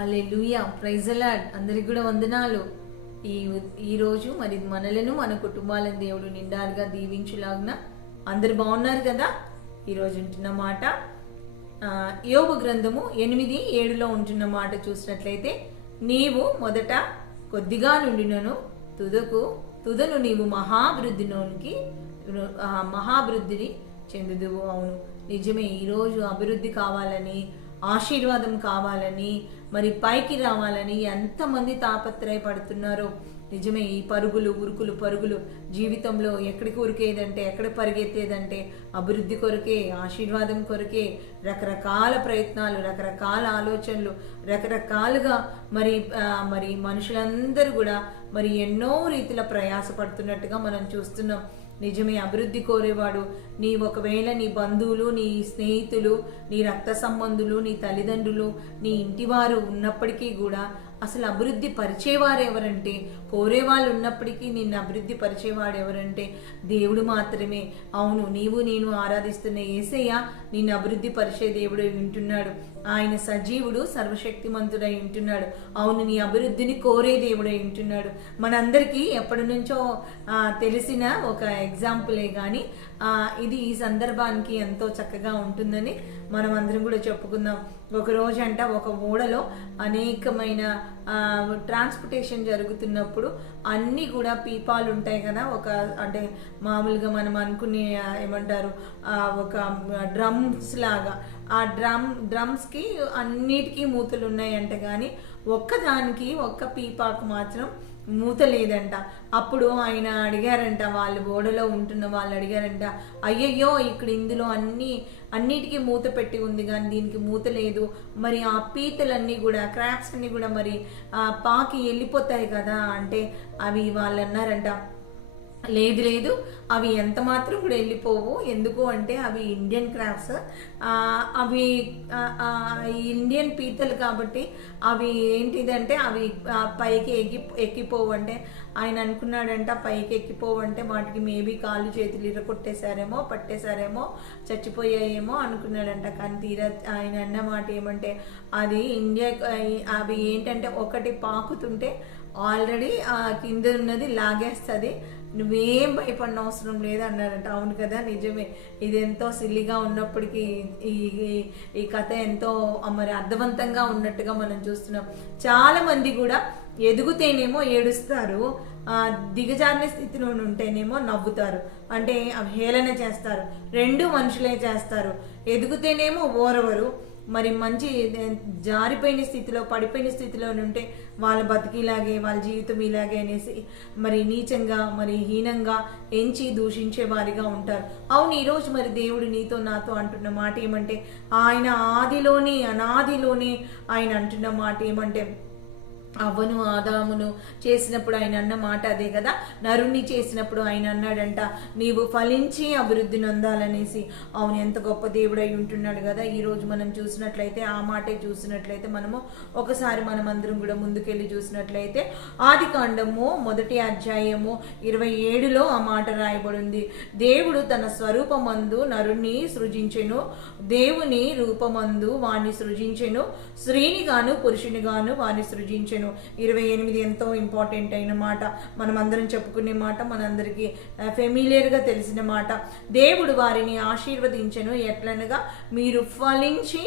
Hallelujah, praise the lord. అందరికి కూడా వందనాలు. ఈ ఈరోజు మరి మనలను మన కుటుంబాలను దేవుడు నిండారుగా దీవించులాగున. అందరు బాగున్నారు కదా? ఈరోజు ఉంటున్న మాట యోబు గ్రంథము 8:7 ఉంటున్న మాట చూసినట్లయితే, నీవు మొదట కొద్దిగా నుండినను తుదను నీవు మహాభివృద్ధిని చెందుదువు. అవును, నిజమే. ఈరోజు అభివృద్ధి కావాలని, ఆశీర్వాదం కావాలని, మరి పైకి రావాలని ఎంతమంది తాపత్రయపడుతున్నారో. నిజమే. ఈ ఉరుకులు పరుగులు జీవితంలో ఎక్కడికి ఉరికేదంటే, ఎక్కడ పరిగెత్తేదంటే అభివృద్ధి కొరకే, ఆశీర్వాదం కొరకే. రకరకాల ప్రయత్నాలు, రకరకాల ఆలోచనలు, రకరకాలుగా మరి మనుషులందరూ కూడా మరి ఎన్నో రీతిలో ప్రయాసపడుతున్నట్టుగా మనం చూస్తున్నాం. నిజమే. అభివృద్ధి కోరేవాడు ఒకవేళ నీ బంధువులు, నీ స్నేహితులు, నీ రక్త సంబంధులు, నీ తల్లిదండ్రులు, నీ ఇంటివారు ఉన్నప్పటికీ కూడా అసలు అభివృద్ధి పరిచేవారు ఎవరంటే, కోరేవాళ్ళు ఉన్నప్పటికీ నిన్ను అభివృద్ధి పరిచేవాడు ఎవరంటే దేవుడు మాత్రమే. అవును, నేను ఆరాధిస్తున్న యేసయ్య నిన్ను అభివృద్ధి పరిచే దేవుడు వింటున్నాడు. ఆయన సజీవుడు, సర్వశక్తిమంతుడై ఉంటున్నాడు. అవును, నీ అభివృద్ధిని కోరే దేవుడై ఉంటున్నాడు. మనందరికీ ఎప్పటి నుంచో తెలిసిన ఒక ఎగ్జాంపులే కానీ ఇది ఈ సందర్భానికి ఎంతో చక్కగా ఉంటుందని మనం అందరం కూడా చెప్పుకుందాం. ఒక రోజంట ఒక ఓడలో అనేకమైన ట్రాన్స్పోర్టేషన్ జరుగుతున్నప్పుడు అన్నీ కూడా పీపాలు ఉంటాయి కదా, అంటే మామూలుగా మనం అనుకునే ఏమంటారు, ఒక డ్రమ్స్ లాగా. ఆ డ్రమ్స్కి అన్నిటికీ మూతలు ఉన్నాయంట, కానీ ఒక్క పీపాకు మాత్రం మూత లేదంట. అప్పుడు ఆయన అడిగారంట, వాళ్ళు ఓడలో ఉంటున్న వాళ్ళు అడిగారంట, అయ్యయ్యో ఇందులో అన్నిటికీ మూత పెట్టి ఉంది కానీ దీనికి మూత లేదు, మరి ఆ పీతలన్నీ కూడా, క్రాప్స్ అన్నీ కూడా మరి పాకి వెళ్ళిపోతాయి కదా అంటే, అవి వాళ్ళు అన్నారంట, లేదు అవి ఎంత మాత్రం కూడా వెళ్ళిపోవు. ఎందుకు అంటే అవి ఇండియన్ క్రాఫ్ట్స్, అవి ఇండియన్ పీతలు కాబట్టి అవి ఏంటిదంటే అవి పైకి ఎక్కిపోవు. అంటే ఆయన అనుకున్నాడంట, పైకి ఎక్కిపోవు అంటే వాటికి మేబీ కాళ్ళు చేతులు ఇరగొట్టేశారేమో, పట్టేశారేమో, చచ్చిపోయాయేమో అనుకున్నాడంట. కానీ తీరా ఆయన అన్న మాట ఏమంటే, అది అవి ఏంటంటే ఒకటి పాకుతుంటే ఆల్రెడీ కింద ఉన్నది లాగేస్తుంది, నువ్వేం భయపడిన అవసరం లేదు అన్నారంట. అవును కదా, నిజమే. ఇది ఎంతో సిల్లిగా ఉన్నప్పటికీ ఈ కథ ఎంతో మరి అర్థవంతంగా ఉన్నట్టుగా మనం చూస్తున్నాం. చాలా మంది కూడా ఎదుగుతేనేమో ఏడుస్తారు, దిగజారిన స్థితిలో ఉంటేనేమో నవ్వుతారు, అంటే హేళన చేస్తారు. రెండు మనుషులే చేస్తారు. ఎదుగుతేనేమో ఓరవరు, మరి మంచి జారిపోయిన స్థితిలో, పడిపోయిన స్థితిలో ఉంటే వాళ్ళ బతికిలాగే, వాళ్ళ జీవితం ఇలాగే అనేసి మరి నీచంగా, మరి హీనంగా ఎంచి దూషించే వారిగా ఉంటారు. అవును, ఈరోజు మరి దేవుడు నీతో నాతో అంటున్న మాట ఏమంటే, ఆయన అనాదిలోనే ఆయన అంటున్న మాట ఏమంటే, అవ్వను ఆదామును చేసినప్పుడు ఆయన అన్న మాట అదే కదా. నరుణ్ణి చేసినప్పుడు ఆయన అన్నాడంట, నీవు ఫలించి అభివృద్ధి నొందాలనేసి. అవును, ఎంత గొప్ప దేవుడు అయి ఉంటున్నాడు కదా. ఈరోజు మనం చూసినట్లయితే, ఆ మాటే చూసినట్లయితే, ఒకసారి మనం అందరం కూడా ముందుకెళ్ళి చూసినట్లయితే, ఆదికాండము 1:27 ఆ మాట రాయబడింది. దేవుడు తన స్వరూపమందు నరుణ్ణి సృజించెను, దేవుని రూపమందు వాణ్ణి సృజించెను, స్త్రీని గాను పురుషుని గాను వాణ్ణి సృజించెను. 28 ఎంతో ఇంపార్టెంట్ అయిన మాట, మనం అందరం చెప్పుకునే మాట, మనందరికీ ఫెమిలియర్గా తెలిసిన మాట. దేవుడు వారిని ఆశీర్వదించెను, ఎట్లనగా మీరు ఫలించి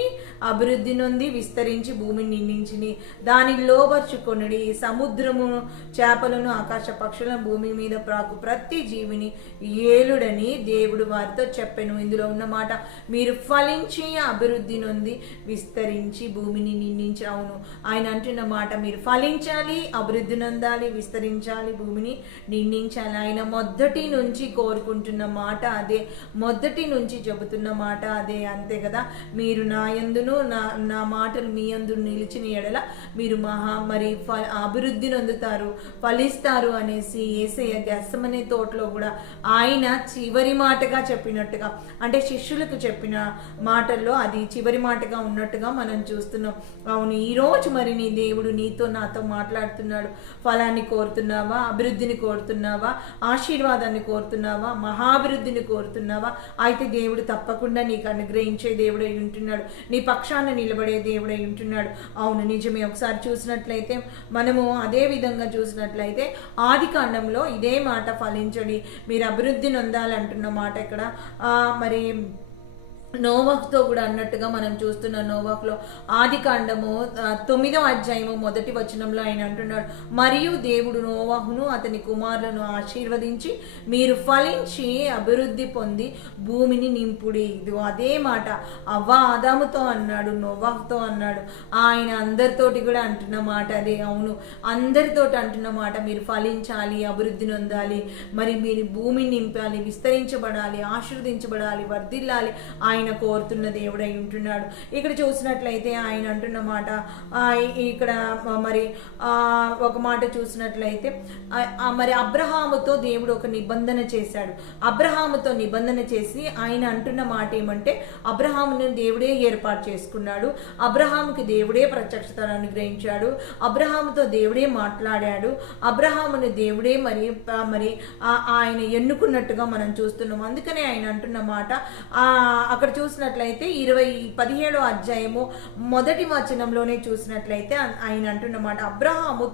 అభివృద్ధి నొంది విస్తరించి భూమిని నిండించి దాని లోబర్చుకొనుడి, సముద్రము చేపలను, ఆకాశ పక్షులను, భూమి మీద ప్రాకు ప్రతి జీవిని ఏలుడని దేవుడు వారితో చెప్పెను. ఇందులో ఉన్న మాట, మీరు ఫలించి అభివృద్ధి నొంది విస్తరించి భూమిని నిండించి. అవును, ఆయన అంటున్న మాట, మీరు ఫలించాలి, అభివృద్ధి నొందాలి, విస్తరించాలి, భూమిని నిండించాలి. ఆయన మొదటి నుంచి కోరుకుంటున్న మాట అదే, మొదటి నుంచి చెబుతున్న మాట అదే. అంతే కదా, మీరు నా యందును నా మాటలు మీ యందు నిలిచిన ఎడల మీరు అభివృద్ధి నొందుతారు, ఫలిస్తారు అనేసి యేసయ్య గెత్సెమనే తోటలో కూడా ఆయన చివరి మాటగా చెప్పినట్టుగా, అంటే శిష్యులకు చెప్పిన మాటల్లో అది చివరి మాటగా ఉన్నట్టుగా మనం చూస్తున్నాం. అవును, ఈరోజు మరి నీ దేవుడు నీతో నాతో మాట్లాడుతున్నాడు. ఫలాన్ని కోరుతున్నావా? అభివృద్ధిని కోరుతున్నావా? ఆశీర్వాదాన్ని కోరుతున్నావా? మహాభివృద్ధిని కోరుతున్నావా? అయితే దేవుడు తప్పకుండా నీకు అనుగ్రహించే దేవుడై ఉంటున్నాడు. నీ పక్షాన నిలబడే దేవుడై ఉంటున్నాడు. అవును, నిజమే. ఒకసారి చూసినట్లయితే మనము అదే విధంగా చూసినట్లయితే ఆది కాండంలో ఇదే మాట, ఫలించడి, మీరు అభివృద్ధి నొందాలంటున్న మాట ఇక్కడ మరి నోవాహుతో కూడా అన్నట్టుగా మనం చూస్తున్న నోవాహులో ఆది కాండము 9వ అధ్యాయము 1వ వచనంలో ఆయన అంటున్నాడు, మరియు దేవుడు నోవాహును అతని కుమారులను ఆశీర్వదించి మీరు ఫలించి అభివృద్ధి పొంది భూమిని నింపుడి. ఇది అదే మాట అవ్వ ఆదాముతో అన్నాడు, నోవాహుతో అన్నాడు. ఆయన అందరితోటి కూడా అంటున్న మాట అదే. అవును, అందరితోటి అంటున్న మాట, మీరు ఫలించాలి, అభివృద్ధి నొందాలి, మరి మీరు భూమిని నింపాలి, విస్తరించబడాలి, ఆశీర్వదించబడాలి, వర్ధిల్లాలి. ఆయన కోరుతున్న దేవుడై ఉంటున్నాడు. ఇక్కడ చూసినట్లయితే ఆయన అంటున్న మాట, ఇక్కడ మరి ఒక మాట చూసినట్లయితే మరి అబ్రహాముతో దేవుడు ఒక నిబంధన చేశాడు. అబ్రహాముతో నిబంధన చేసి ఆయన అంటున్న మాట ఏమంటే, అబ్రహామును దేవుడే ఏర్పాటు చేసుకున్నాడు, అబ్రహాముకి దేవుడే ప్రత్యక్షతను అనుగ్రహించాడు, అబ్రహాముతో దేవుడే మాట్లాడాడు, అబ్రహామును దేవుడే మరి ఆయన ఎన్నుకున్నట్టుగా మనం చూస్తున్నాం. అందుకనే ఆయన అంటున్న మాట అక్కడ చూసినట్లయితే 17వ అధ్యాయము 1వ వచనంలోనే చూసినట్లయితే ఆయన అంటున్నమాట, అబ్రహాము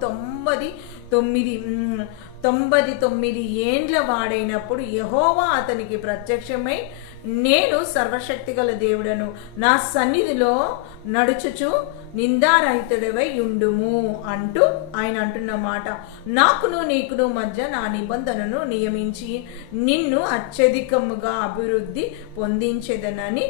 99 ఏండ్ల వాడైనప్పుడు యెహోవా అతనికి ప్రత్యక్షమై, నేను సర్వశక్తి గల దేవుడను, నా సన్నిధిలో నడుచుచు నిందారహితుడివై ఉండుము అంటూ ఆయన అంటున్న మాట, నాకును నీకును మధ్య నా నిబంధనను నియమించి నిన్ను అత్యధికముగా అభివృద్ధి పొందించేదనని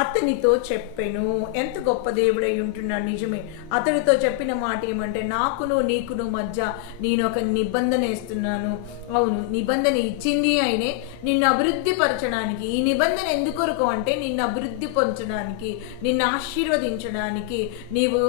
అతనితో చెప్పెను. ఎంత గొప్ప దేవుడై ఉంటున్నాడు. నిజమే, అతడితో చెప్పిన మాట ఏమంటే, నాకును నీకును మధ్య నేను ఒక నిబంధన ఇస్తున్నాను. అవును, నిబంధన ఇచ్చింది ఆయనే, నిన్ను అభివృద్ధి పరచడానికి. ఈ నిబంధన ఎందుకొరకు అంటే, నిన్ను అభివృద్ధి పొందడానికి, నిన్ను ఆశీర్వదించడానికి. నీవు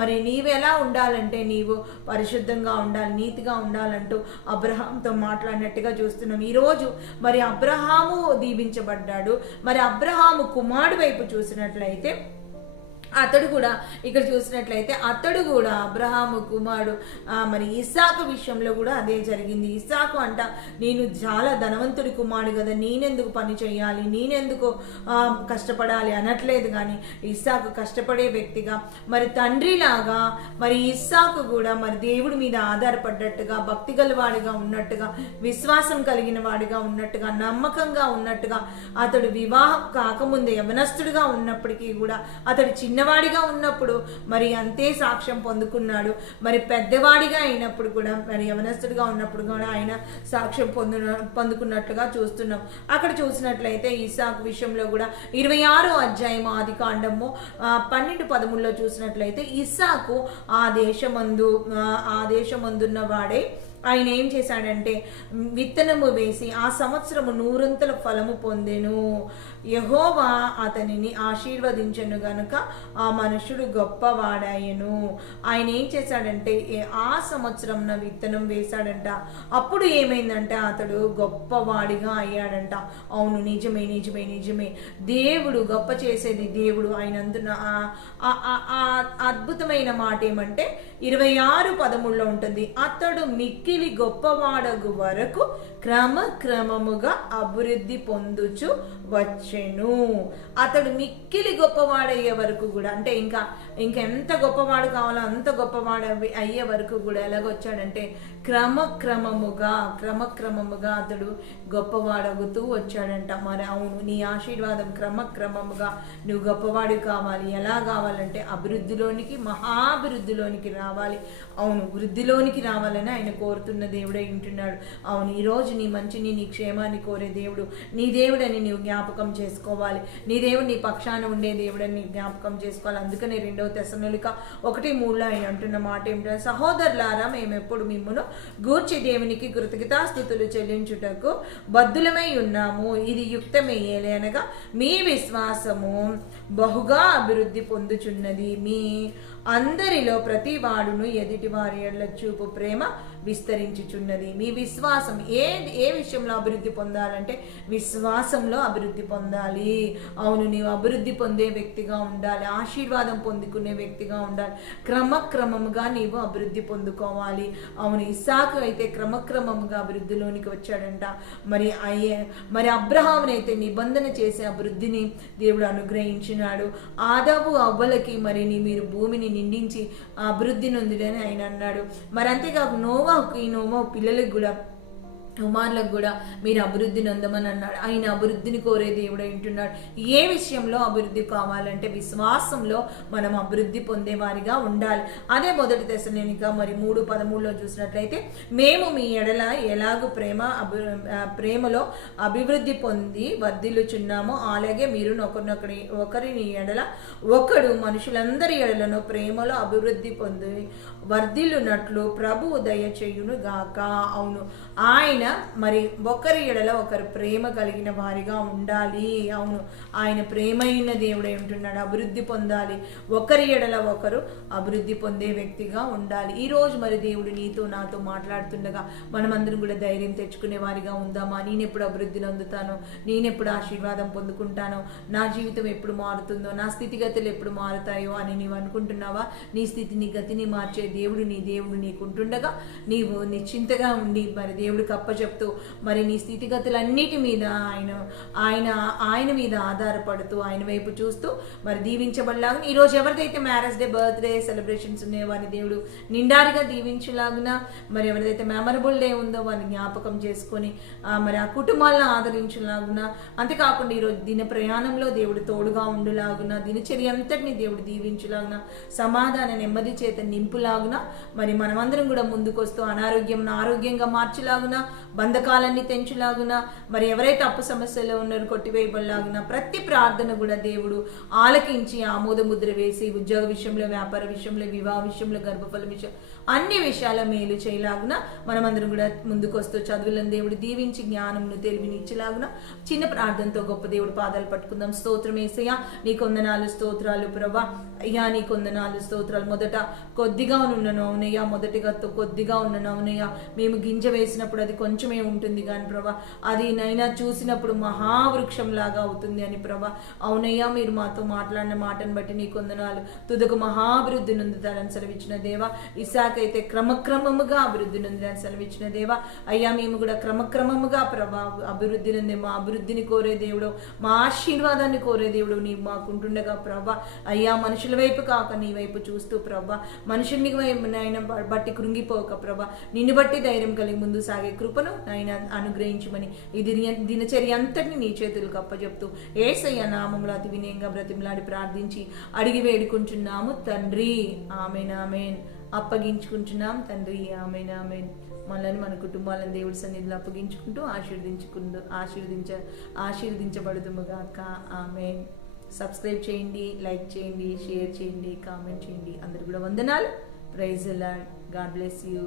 మరి నీవు ఎలా ఉండాలంటే, నీవు పరిశుద్ధంగా ఉండాలి, నీతిగా ఉండాలంటూ అబ్రహాంతో మాట్లాడినట్టుగా చూస్తున్నాం. ఈరోజు మరి అబ్రహాము దీవించబడ్డాడు. మరి అబ్రహాము కుమారుడు వైపు చూసినట్లయితే అతడు కూడా ఇక్కడ చూసినట్లయితే అతడు కూడా అబ్రహాము కుమారుడు మరి ఇస్సాకు విషయంలో కూడా అదే జరిగింది. ఇస్సాకు అంట, నేను చాలా ధనవంతుడి కుమారుడు కదా, నేనెందుకు పని చేయాలి, నేనెందుకు కష్టపడాలి అనట్లేదు. కానీ ఇస్సాకు కష్టపడే వ్యక్తిగా, మరి తండ్రిలాగా మరి ఇస్సాకు కూడా మరి దేవుడి మీద ఆధారపడ్డట్టుగా, భక్తి గలవాడిగా ఉన్నట్టుగా, విశ్వాసం కలిగిన వాడిగా ఉన్నట్టుగా, నమ్మకంగా ఉన్నట్టుగా, అతడు వివాహం కాకముందే యవనస్తుడిగా ఉన్నప్పటికీ కూడా అతడు చిన్నవాడిగా ఉన్నప్పుడు మరి అంతే సాక్ష్యం పొందుకున్నాడు. మరి పెద్దవాడిగా అయినప్పుడు కూడా, మరి యవనస్తుడిగా ఉన్నప్పుడు కూడా ఆయన సాక్ష్యం పొందుకున్నట్లుగా చూస్తున్నాం. అక్కడ చూసినట్లయితే ఇస్సాకు విషయంలో కూడా 26వ అధ్యాయం ఆది కాండము 12-13లో చూసినట్లయితే ఇస్సాకు ఆ దేశమందున్న వాడే ఆయన ఏం చేశాడంటే విత్తనము వేసి ఆ సంవత్సరము 100 ఫలము పొందెను. యెహోవా అతనిని ఆశీర్వదించెను గనుక ఆ మనుషుడు గొప్పవాడాయను. ఆయన ఏం చేశాడంటే ఆ సంవత్సరం విత్తనం వేశాడంట. అప్పుడు ఏమైందంటే అతడు గొప్పవాడిగా అయ్యాడంట. అవును, నిజమే నిజమే నిజమే. దేవుడు గొప్ప చేసేది దేవుడు. ఆయన అందున అద్భుతమైన మాట ఏమంటే 26:13లో ఉంటుంది, అతడు మిక్కిలి గొప్పవాడగు వరకు క్రమక్రమముగా అభివృద్ధి పొందుచు వచ్చెను. అతడు మిక్కిలి గొప్పవాడయ్యే వరకు కూడా, అంటే ఇంకా ఎంత గొప్పవాడు కావాలో అంత గొప్పవాడు అయ్యే వరకు కూడా ఎలాగొచ్చాడంటే క్రమక్రమముగా అతడు గొప్పవాడగుతూ వచ్చాడంట. మరి అవును, నీ ఆశీర్వాదం క్రమక్రమముగా నువ్వు గొప్పవాడు కావాలి. ఎలా కావాలంటే అభివృద్ధిలోనికి, మహాభివృద్ధిలోనికి రావాలి. అవును, వృద్ధిలోనికి రావాలని ఆయన కోరుతున్న దేవుడై ఉంటున్నాడు. అవును, ఈరోజు నీ మంచిని, నీ క్షేమాన్ని కోరే దేవుడు నీ దేవుడని నీవు జ్ఞాపకం చేసుకోవాలి. నీ దేవుడు నీ పక్షాన ఉండే దేవుడని నీ జ్ఞాపకం చేసుకోవాలి. అందుకనే 2వ తెస్సలోనిక 1:3లో ఆయన అంటున్న మాట ఏమిటంటే, సహోదరులారా, మేమెప్పుడు మిమ్మును గూర్చి దేవునికి కృతజ్ఞతాస్తుతులు చెల్లించుటకు బద్ధులమై ఉన్నాము. ఇది యుక్తమే, అనగా మీ విశ్వాసము బహుగా అభివృద్ధి పొందుచున్నది. మీ అందరిలో ప్రతి వాడును ఎదుటి వారి ఎడల చూపు ప్రేమ విస్తరించుచున్నది. మీ విశ్వాసం ఏ విషయంలో అభివృద్ధి పొందాలంటే విశ్వాసంలో అభివృద్ధి పొందాలి. అవును, నీవు అభివృద్ధి పొందే వ్యక్తిగా ఉండాలి, ఆశీర్వాదం పొందుకునే వ్యక్తిగా ఉండాలి. క్రమక్రమముగా నీవు అభివృద్ధి పొందుకోవాలి. అవును, ఇస్సాకు అయితే క్రమక్రమముగా అభివృద్ధిలోనికి వచ్చాడంట. మరి అబ్రహామునైతే నిబంధన చేసే అభివృద్ధిని దేవుడు అనుగ్రహించినాడు. ఆదాము అవ్వలకి మరి మీరు భూమిని నిండించి అభివృద్ధి నొందుడని ఆయన అన్నాడు. మరి అంతేకాక నోవా పిల్లలకు కూడా, కుమారులకు కూడా మీరు అభివృద్ధి నొందమని అన్నాడు. ఆయన అభివృద్ధిని కోరే దేవుడు అంటున్నాడు. ఏ విషయంలో అభివృద్ధి కావాలంటే విశ్వాసంలో మనం అభివృద్ధి పొందేవారిగా ఉండాలి. అదే మొదటి తెస్సలోనిక 3:13 చూసినట్లయితే, మేము మీ ఎడల ఎలాగూ ప్రేమలో అభివృద్ధి పొంది వర్ధిల్లుచున్నామో అలాగే మీరు ఒకరిని ఎడల ఒకడు మనుషులందరి ఎడలను ప్రేమలో అభివృద్ధి పొంది వర్ధిల్లునట్లు ప్రభువు దయచేయును గాక. అవును, ఆయన మరి ఒకరి ఎడల ఒకరు ప్రేమ కలిగిన వారిగా ఉండాలి. అవును, ఆయన ప్రేమైన దేవుడే ఉంటున్నాడు. అభివృద్ధి పొందాలి, ఒకరి ఎడల ఒకరు అభివృద్ధి పొందే వ్యక్తిగా ఉండాలి. ఈ రోజు మరి దేవుడు నీతో నాతో మాట్లాడుతుండగా మనమందరం కూడా ధైర్యం తెచ్చుకునే వారిగా ఉందామా? నేనెప్పుడు అభివృద్ధి పొందుతానో, నేనెప్పుడు ఆశీర్వాదం పొందుకుంటానో, నా జీవితం ఎప్పుడు మారుతుందో, నా స్థితిగతులు ఎప్పుడు మారుతాయో అని నీవు అనుకుంటున్నావా? నీ స్థితిని గతిని మార్చే దేవుడు నీకుంటుండగా నీవు నిశ్చింతగా ఉండి మరి దేవుడికి అప్పచెప్తూ మరి నీ స్థితిగతులన్నిటి మీద ఆయన మీద ఆధారపడుతూ ఆయన వైపు చూస్తూ మరి దీవించబడలాగా ఈరోజు ఎవరిదైతే మ్యారేజ్ డే, బర్త్డే సెలబ్రేషన్స్ ఉన్నాయో వారిని దేవుడు నిండారుగా దీవించలాగున, మరి ఎవరిదైతే మెమరబుల్ డే ఉందో వారిని జ్ఞాపకం చేసుకొని మరి ఆ కుటుంబాలను ఆదరించలాగున, అంతేకాకుండా ఈరోజు దిన ప్రయాణంలో దేవుడు తోడుగా ఉండులాగున, దినచర్య అంతటిని దేవుడు దీవించలాగున, సమాధాన నెమ్మది చేత నింపులాగున, మరి మనమందరం కూడా ముందుకొస్తూ ఆరోగ్యంగా మార్చలాగున, బంధకాలన్నీ తెంచులాగున, మరి ఎవరైతే అప్పు సమస్యలో ఉన్నారో కొట్టివేయబడలాగున, ప్రతి ప్రార్థన కూడా దేవుడు ఆలకించి ఆమోద ముద్ర వేసి ఉద్యోగ విషయంలో, వ్యాపార విషయంలో, వివాహ విషయంలో, గర్భఫల విషయం అన్ని విషయాల మేలు చేయలాగున మనమందరం కూడా ముందుకొస్తూ చదువులను దేవుడు దీవించి జ్ఞానమును తెలివిని ఇచ్చేలాగున చిన్న ప్రార్థనతో గొప్ప దేవుడు పాదాలు పట్టుకుందాం. స్తోత్రం యేసయ్యా, నీకు వందనాలు స్తోత్రాలు ప్రభా. అయ్యా నీకు వందనాలు స్తోత్రాలు. మొదట కొద్దిగా ఉన్నాను అవునయ్యా, కొద్దిగా ఉన్నాను అవునయ్యా. మేము గింజ వేసినప్పుడు అది కొంచెమే ఉంటుంది కానీ ప్రభా, అది నైనా చూసినప్పుడు మహావృక్షం లాగా అవుతుంది అని ప్రభా. అవునయ్యా, మీరు మాతో మాట్లాడిన మాటను బట్టి నీకు వందనాలు. తుదకు మహాభివృద్ధి నొందుతారని సెలవిచ్చిన దేవా. ఇస్సాకైతే క్రమక్రమముగా అభివృద్ధి నొందుతారని సెలవిచ్చిన దేవా. అయ్యా మేము కూడా క్రమక్రమముగా ప్రభా అభివృద్ధి నొంది మా అభివృద్ధిని కోరే దేవుడు, మా ఆశీర్వాదాన్ని కోరే దేవుడు నీవు మాకుంటుండగా ప్రభా. అయ్యా మనుషుల వైపు కాక నీ వైపు చూస్తూ ప్రభా, మనుషుల్ని నాయన బట్టి కృంగిపోక ప్రభా, నిన్ను బట్టి ధైర్యం కలిగి ముందు సాగే కృపను నాయన అనుగ్రహించమని ఈ దినచర్య అంతటిని నీ చేతులకు అప్పచెప్తూ యేసయ్య నామములో అతి వినయంగా బ్రతిమలాడి ప్రార్థించి అడిగి వేడుకుంటున్నాము తండ్రి. ఆమేన్ ఆమేన్. అప్పగించుకుంటున్నాం తండ్రి. ఆమేన్ ఆమేన్. మనల్ని మన కుటుంబాలను దేవుడి సన్నిధిలో అప్పగించుకుంటూ ఆశీర్వదించబడుదుముగాక. ఆమేన్. సబ్స్క్రైబ్ చేయండి, లైక్ చేయండి, షేర్ చేయండి, కామెంట్ చేయండి. అందరు కూడా వందనాలు. Praise the Lord. God bless you.